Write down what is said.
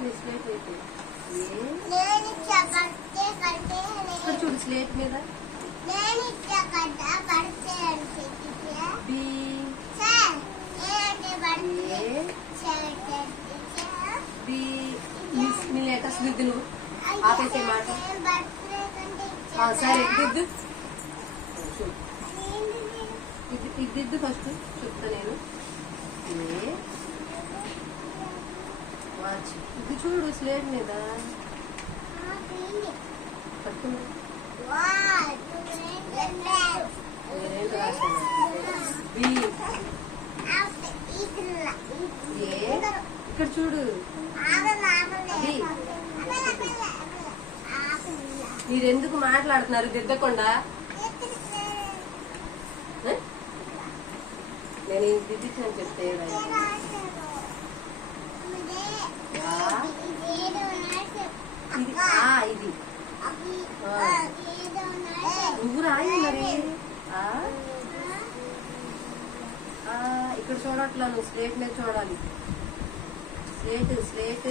చూడాలి స్లేట్ అయితే. ఇక్కడ చూడు స్లేట్ మీద బి బి మీ లేటెస్ట్ దిద్దు నువ్వు ఆపేసే మాట. సరే దిద్దు ఇది దిద్దు ఫస్ట్ చెప్తా నేను. వాచ్ ఇది చూడు స్లేట్ మీద నేనేంటి రాశాను బి ఇక్కడ చూడు మీరెందుకు మాట్లాడుతున్నారు దిద్దకుండా? నేను ఇది దిద్దించాను చెప్తే ఇది నువ్వు రాయి మరి. ఇక్కడ చూడట్లా నువ్వు స్లేట్ మీద చూడాలి. Slate slate